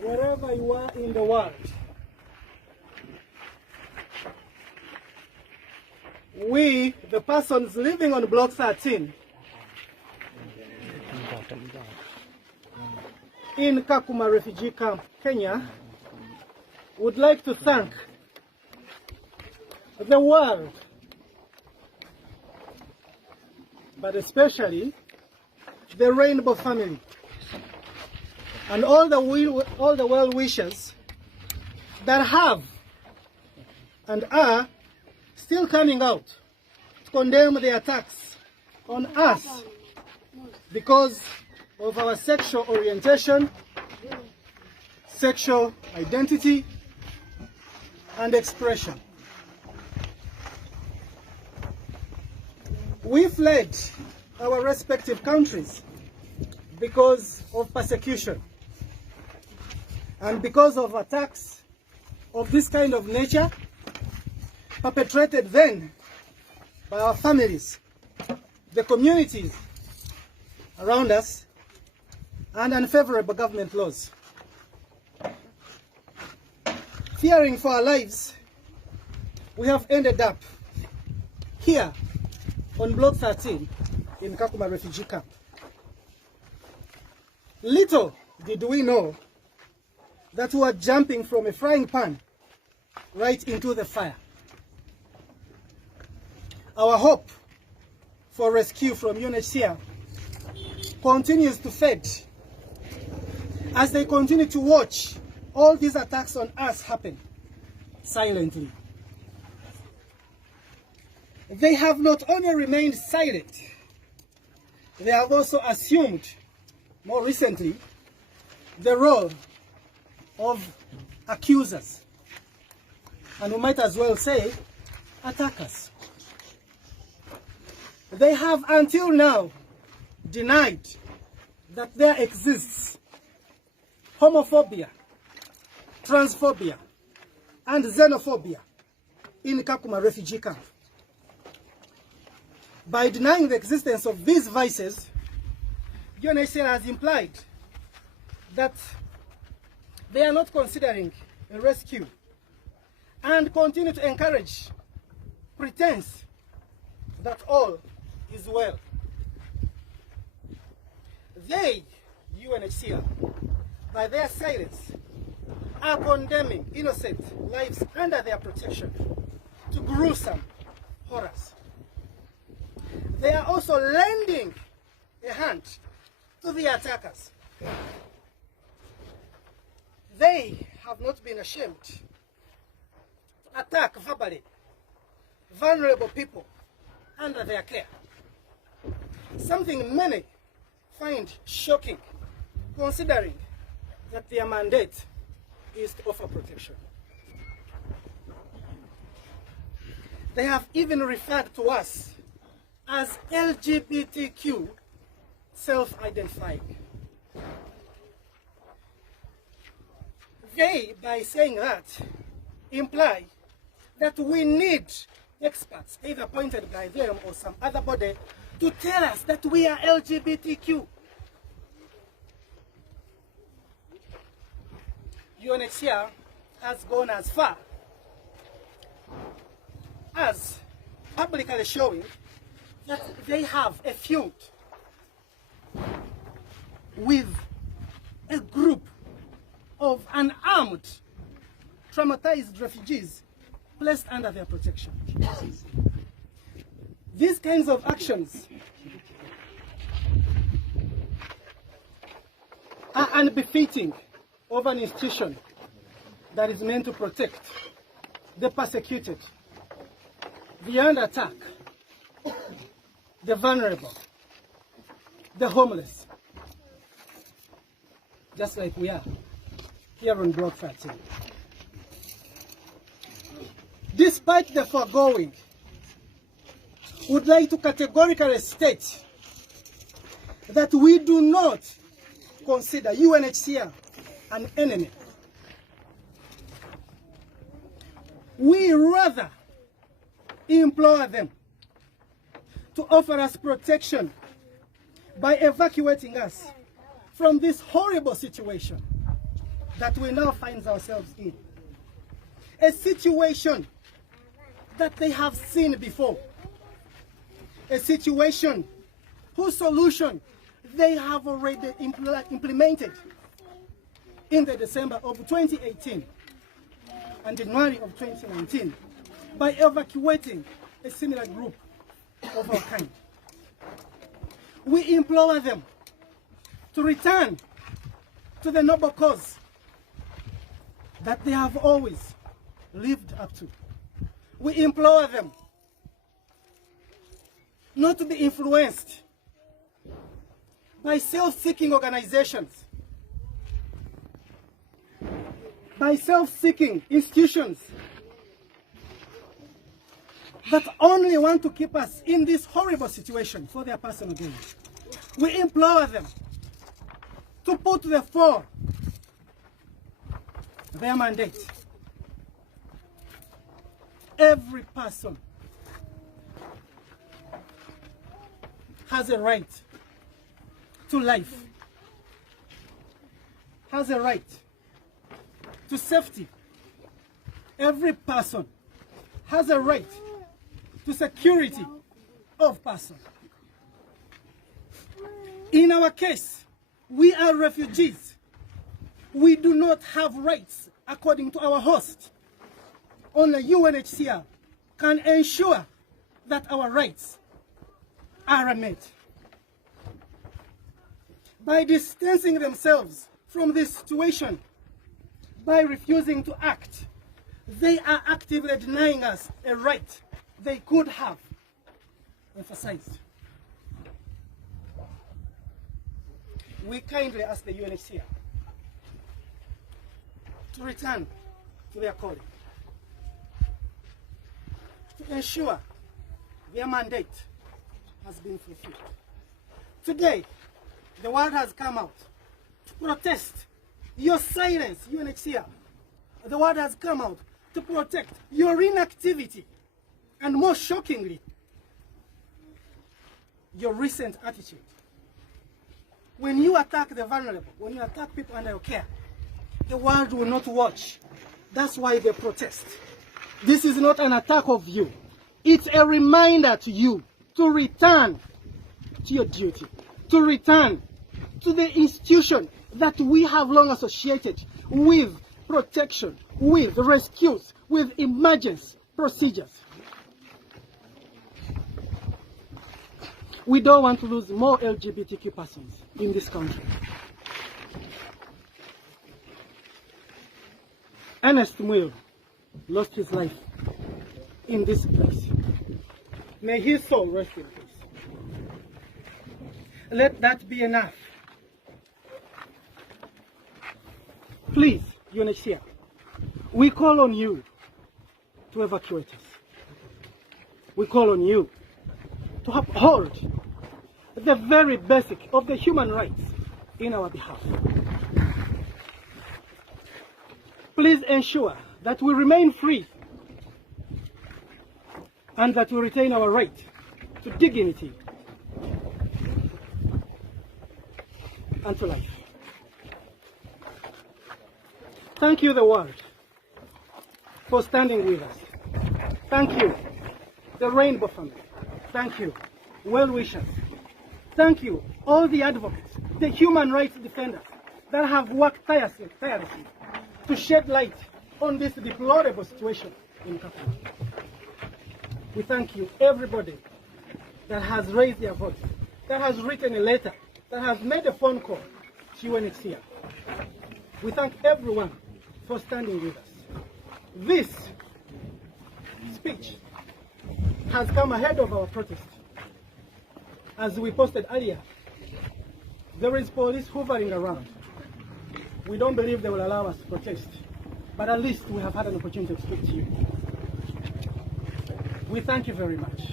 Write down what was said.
wherever you are in the world, we, the persons living on Block 13, in Kakuma refugee camp, Kenya, would like to thank the world, but especially the Rainbow family and all the well-wishers that have and are still coming out to condemn the attacks on us because of our sexual orientation, sexual identity, and expression. We fled our respective countries because of persecution and because of attacks of this kind of nature perpetrated then by our families, the communities around us, and unfavorable government laws. Fearing for our lives, we have ended up here on Block 13 in Kakuma refugee camp. Little did we know that we were jumping from a frying pan right into the fire. Our hope for rescue from UNHCR continues to fade as they continue to watch all these attacks on us happen silently. They have not only remained silent, they have also assumed, more recently, the role of accusers, and we might as well say attackers. They have until now denied that there exists homophobia, transphobia, and xenophobia in Kakuma refugee camp. By denying the existence of these vices, UNHCR has implied that they are not considering a rescue and continue to encourage pretense that all is well. They, UNHCR, by their silence, are condemning innocent lives under their protection to gruesome horrors. They are also lending a hand to the attackers. They have not been ashamed to attack verbally vulnerable people under their care. Something many find shocking, considering that their mandate is to offer protection. They have even referred to us as LGBTQ self-identifying. They, by saying that, imply that we need experts, either appointed by them or some other body, to tell us that we are LGBTQ. UNHCR has gone as far as publicly showing that they have a feud with a group of unarmed, traumatized refugees placed under their protection. These kinds of actions are unbefitting of an institution that is meant to protect the persecuted, the under attack, the vulnerable, the homeless, just like we are here on Block 13. Despite the foregoing, would like to categorically state that we do not consider UNHCR an enemy. We rather implore them to offer us protection by evacuating us from this horrible situation that we now find ourselves in. A situation that they have seen before. A situation whose solution they have already implemented in the December of 2018 and January of 2019 by evacuating a similar group of our kind. We implore them to return to the noble cause that they have always lived up to. We implore them not to be influenced by self-seeking organizations, by self-seeking institutions that only want to keep us in this horrible situation for their personal gain. We implore them to put to the fore their mandate. Every person has a right to life, has a right to safety. Every person has a right to security of person. In our case, we are refugees. We do not have rights according to our host. Only UNHCR can ensure that our rights are met. By distancing themselves from this situation, by refusing to act, they are actively denying us a right they could have emphasized. We kindly ask the UNHCR to return to their calling, to ensure their mandate has been fulfilled. Today, the world has come out to protest your silence, UNHCR. The world has come out to protect your inactivity, and more shockingly, your recent attitude. When you attack the vulnerable, when you attack people under your care, the world will not watch. That's why they protest. This is not an attack of you. It's a reminder to you to return to your duty, to return to the institution that we have long associated with protection, with rescues, with emergency procedures. We don't want to lose more LGBTQ persons in this country. Ernest Muir lost his life in this place. May his soul rest in peace. Let that be enough. Please, UNHCR, we call on you to evacuate us. We call on you to uphold the very basic of the human rights in our behalf. Please ensure that we remain free and that we retain our right to dignity and to life. Thank you, the world, for standing with us. Thank you, the Rainbow family. Thank you, well-wishers. Thank you, all the advocates, the human rights defenders that have worked tirelessly to shed light on this deplorable situation in Kaplan. We thank you, everybody that has raised their voice, that has written a letter, that has made a phone call to UNHCR. We thank everyone for standing with us. This speech has come ahead of our protest. As we posted earlier, there is police hovering around. We don't believe they will allow us to protest, but at least we have had an opportunity to speak to you. We thank you very much.